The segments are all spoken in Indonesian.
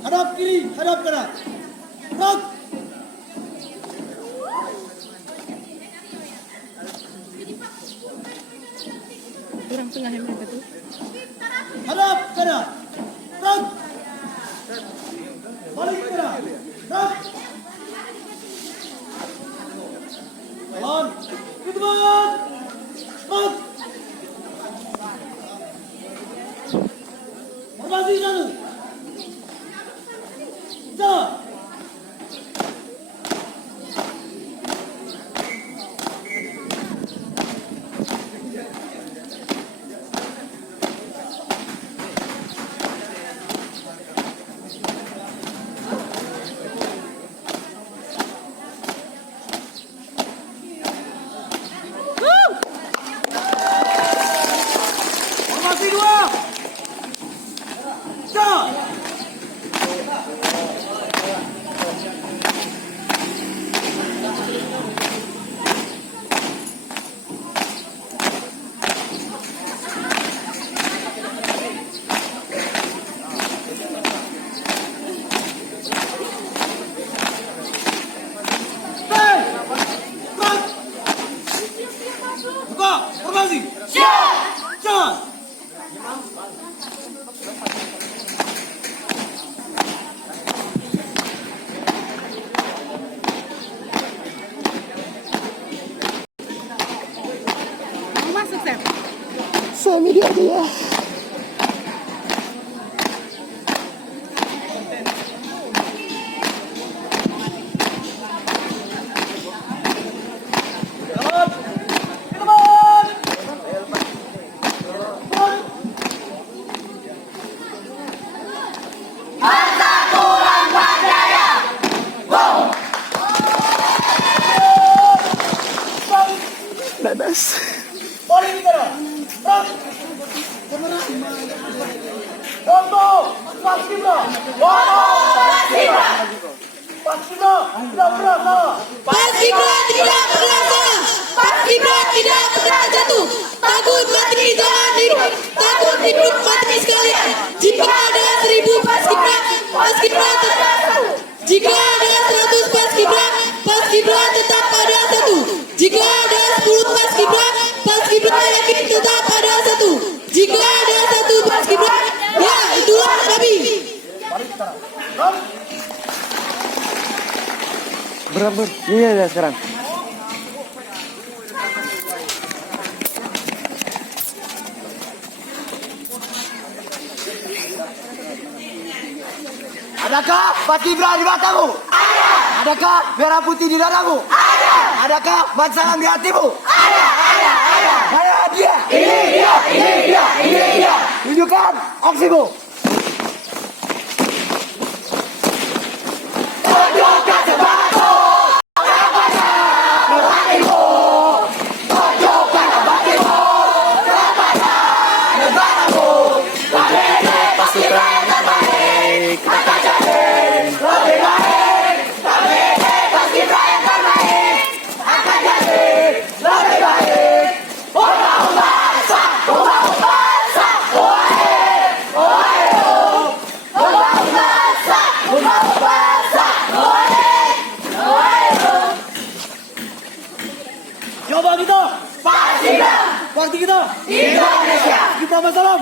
Hadap kiri, hadap kanan. Gerak. Kurang tengah yang mereka tuh. Hadap kanan. Gerak. Balik kanan. Gerak. Jalan. Ke depan. Gerak. Formasi satu. Jalan. Formasi dua. Jalan. Buka, formasi. Siap. Jalan. Mau masuk, Sam? Suami dia. Jalan. Ke depan. Bebas. Balik ke kanan. Gerak. Contoh. Pas Kibra. Pas Kibra. Tidak pernah salah. Pas Kibra tidak pernah salah. Pas Kibra tidak pernah jatuh. Takut mati jangan hidup. Takut hidup mati sekalian. Jika ada 1000 Pas Kibra tetap satu. Jika ada 100 Pas Kibra tetap ada satu. Jika ada 10 Pas Kibra yakin tetap ada satu. Jika ada 1 Pas Kibra, ya itulah kami. Balik ke kanan. Gerak. Berapa? Ini ada sekarang. Adakah Pas Kibra di matamu? Ada. Adakah merah putih di dadamu? Ada. Adakah bansangan di hatimu? Ada. Mana dia? Ini dia. Tunjukkan aksimu. kita. Indonesia. Kita salam.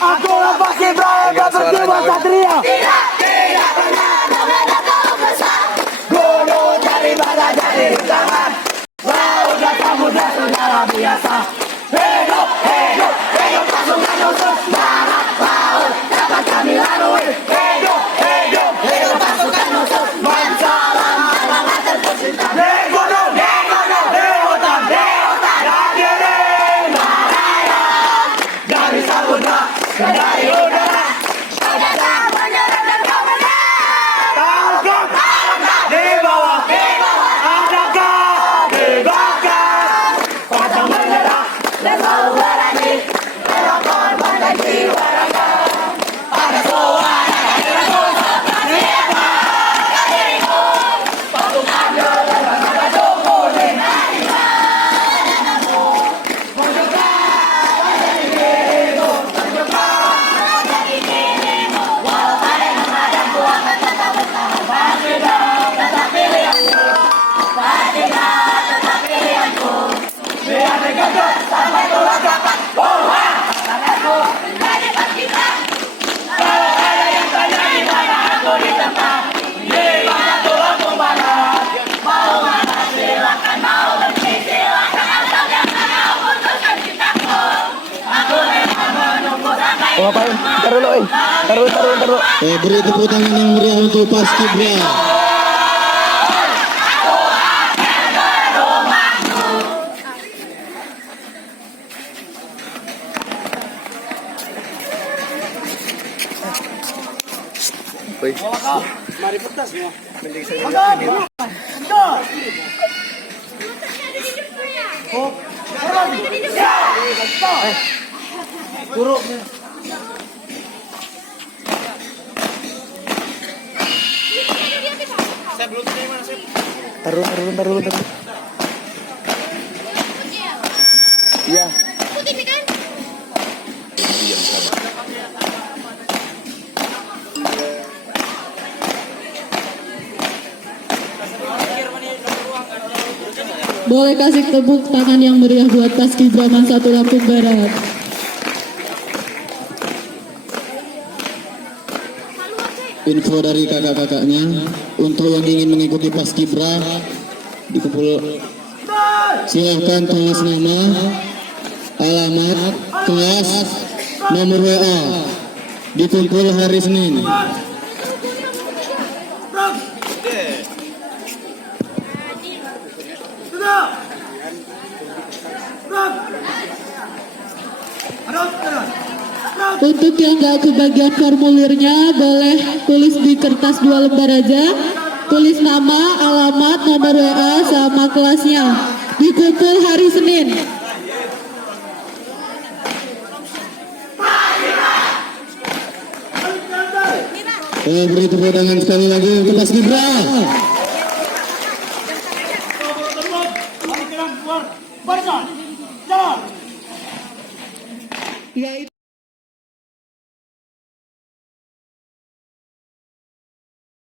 Aku Paskibra yang berjiwa satria. Tidak pernah mendatang besar. Gunung dari badan jadi rintangan. Laut dan samudra sudah biasa. Hidup, hidup, hidup pasukan khusus. Darat, laut dapat kami lalui. Hidup, hidup, hidup pasukan khusus. Mensalam alamat tercinta. Di gunung, di hutan, dan di raya. Dari samudra, dari udara. Adakah menyerang dan komandan? Tangkap di bawah, adakah dibakar? Pantang menyerah dan selalu berani. Dalam korban dan jiwa raga. Ada suara, ada dosa, siapa diriku? Pasukan jalan pada cukup dengan imanmu. Tunjukkan menjadi dirimu, tunjukkan menjadi dirimu. Walau ada yang menghadapku akan tetap bertahan. Paskibra tetap pilihanku, Paskibra tetap pilihanku. Biar dikejar sampai tulang dapat. Karena aku menjadi Paskibra. Kalau ada yang tanya di mana aku ditempat, di mana tulangku mana? Mau mana silakan, mau benci silakan, asal jangan kau putuskan cintaku. Aku memang menunggu sampai. Mau ngapain? Taruh dulu, taruh. Beri tepuk tangan yang meriah untuk Paskibra. Taruh. Iya. Boleh kasih tepuk tangan yang meriah buat Paskibra Man 1 Lampung Barat. Info dari kakak-kakaknya untuk yang ingin mengikuti Paskibra dikumpul, silahkan tulis nama, alamat, kelas, nomor WA, dikumpul hari Senin. Untuk yang nggak kebagian formulirnya, boleh tulis di kertas 2 lembar aja. Tulis nama, alamat, nomor WA, sama kelasnya. Dikumpul hari Senin. Beri tepuk tangan sekali lagi untuk Paskibra. Jalan. Yaitu